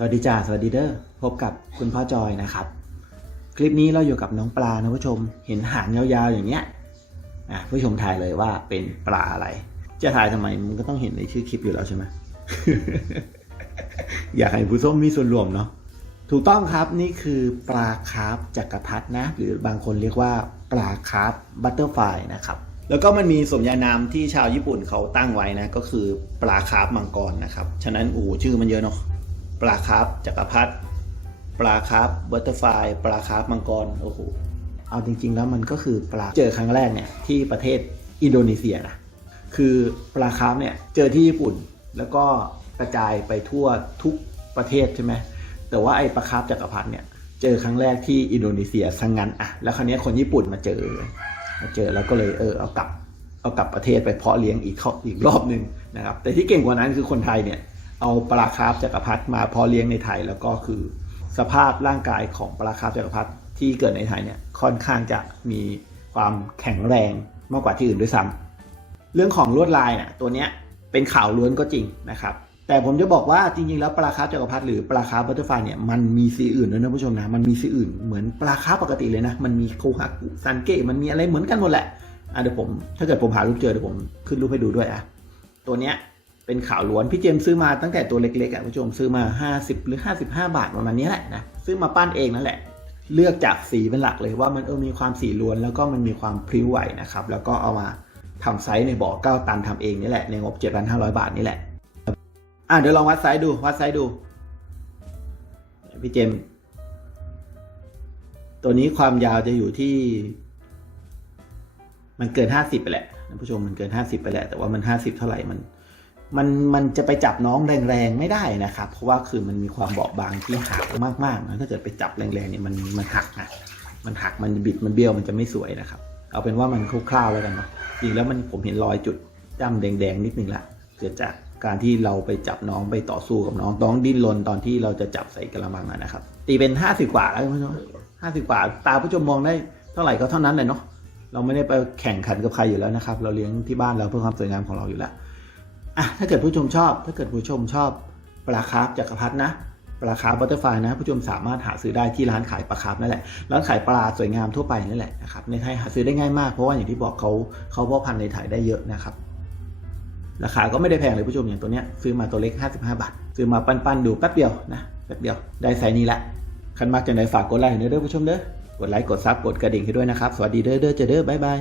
สวัสดีจ้าสวัสดีเด้อพบกับคุณพ่อจอยนะครับ คลิปนี้เราอยู่กับน้องปลานะผู้ชมเห็นหางยาวๆอย่างเงี้ยอะผู้ชมทายเลยว่าเป็นปลาอะไร จะทายทำไมมันก็ต้องเห็นในชื่อคลิปอยู่แล้วใช่ไหมอยากให้ผู้ชมมีส่วนรวมเนาะถูกต้องครับนี่คือปลาคาร์ฟจักรพรรดินะ หรือบางคนเรียกว่าปลาคาร์ฟบัตเตอร์ไฟนะครับ แล้วก็มันมีสมญานามที่ชาวญี่ปุ่นเขาตั้งไว้นะ ก็คือปลาคาร์ฟมังกรนะครับ ฉะนั้นโอ้ชื่อมันเยอะเนาะ ปลาคาร์ฟจักรพรรดิปลาคาร์ฟบัตเตอร์ไฟปลาคาร์ฟมังกรโอ้โหเอาจริง ๆ แล้วมันก็คือปลาเจอครั้งแรกเนี่ยที่ประเทศอินโดนีเซียนะคือปลาคาร์ฟเนี่ยเจอที่ญี่ปุ่น แล้วก็กระจายไปทั่วทุกประเทศใช่ไหมแต่ว่าไอ้ปลาคาร์ฟจักรพรรดิเนี่ยเจอครั้งแรกที่อินโดนีเซียสังงันอะแล้วคราวนี้คนญี่ปุ่นมาเจอมาเจอแล้วก็เลยเออเอากลับเอากลับประเทศไปเพาะเลี้ยงอีกอีกรอบหนึ่งนะครับแต่ที่เก่งกว่านั้นคือคนไทยเนี่ย เอาปลาคาร์ฟจักรพรรดิมาพาะเลี้ยงในไทยแล้วก็คือสภาพร่างกายของปลาคาร์ฟจักรพรรดิที่เกิดในไทยเนี่ยค่อนข้างจะมีความแข็งแรงมากกว่าที่อื่นด้วยซ้ำเรื่องของลวดลายเนี่ยตัวเนี้ยเป็นข่าวล้วนก็จริงนะครับ แต่ผมจะบอกว่าจริงๆ แล้วปลาคาร์ฟจักรพรรดิหรือปลาคาร์ฟบัตเตอร์ไฟเนี่ยมันมีสีอื่นด้วยนะผู้ชมนะมันมีสีอื่นเหมือนปลาคาร์ฟปกติเลยนะ มันมีโคฮักซันเกะมันมีอะไรเหมือนกันหมดแหละอะเดี๋ยวผมถ้าเกิดผมหารูปเจอเดี๋ยวผมขึ้นรูปให้ดูด้วยอะตัวเนี้ย เป็นข่าวล้วนพี่เจมซื้อมาตั้งแต่ตัวเล็กๆอะผู้ชมซื้อมา 50 หรือ 55 บาทประมาณนี้แหละนะซื้อมาปั้นเองนั่นแหละ เลือกจากสีเป็นหลักเลยว่ามันเออมีความสีล้วนแล้วก็มันมีความพริ้วไหวนะครับแล้วก็เอามาทำไซส์ในบ่อ9ตันทำเองนี่แหละในงบ 7,500 บาทนี่แหละอะเดี๋ยวลองวัดไซส์ดูวัดไซส์ดู พี่เจม ตัวนี้ความยาวจะอยู่ที่ มันเกิน 50 ไปแหละท่านผู้ชมมันเกิน 50 ไปแหละแต่ว่ามัน 50 เท่าไหร่มัน มันมันจะไปจับน้องแรงๆไม่ได้นะครับ เพราะว่าคือมันมีความเบาบางที่หักมากๆนะถ้าเกิดไปจับแรงๆเนี่ยมันมันหักนะมันหักมันบิดมันเบี้ยวมันจะไม่สวยนะครับ เอาเป็นว่ามันคร่าวๆแล้วกันเนาะจริงแล้วมันผมเห็นรอยจุดจ้ำแดงๆนิดนึงละเกิดจากการที่เราไปจับน้องไปต่อสู้กับน้องน้องดิ้นรนตอนที่เราจะจับใส่กระมังอะนะครับ ตีเป็น50กว่าแล้วคุณผู้ชมห้าสิบกว่า ตาผู้ชมมองได้เท่าไหร่ก็เท่านั้นเลยเนาะเราไม่ได้ไปแข่งขันกับใครอยู่แล้วนะครับ เราเลี้ยงที่บ้านเราเพื่อความสวยงามของเราอยู่แล้ว อะถ้าเกิดผู้ชมชอบ ถ้าเกิดผู้ชมชอบปลาคาร์ฟจักรพรรดินะปลาคาร์ฟบัตเตอร์ไฟนะผู้ชมสามารถหาซื้อได้ที่ร้านขายปลาคาร์ฟนั่นแหละร้านขายปลาสวยงามทั่วไปนั่นแหละนะครับในไทยหาซื้อได้ง่ายมากเพราะว่าอย่างที่บอกเขาเขาพาะพันธุ์ในไทยได้เยอะนะครับราคาก็ไม่ได้แพงเลยผู้ชมอย่างตัวเนี้ยซื้อมาตัวเล็ก 55 บาท ซื้อมาปั้นๆดูแป๊บเดียวนะแป๊บเดียวได้ไซส์นี้ละคันมากจังไดฝากกดไลค์ให้เด้อผู้ชมเด้อกดไลค์กดซับกดกระดิ่งให้ด้วยนะครับสวัสดีเด้อเด้อเจอเด้อบ๊ายบาย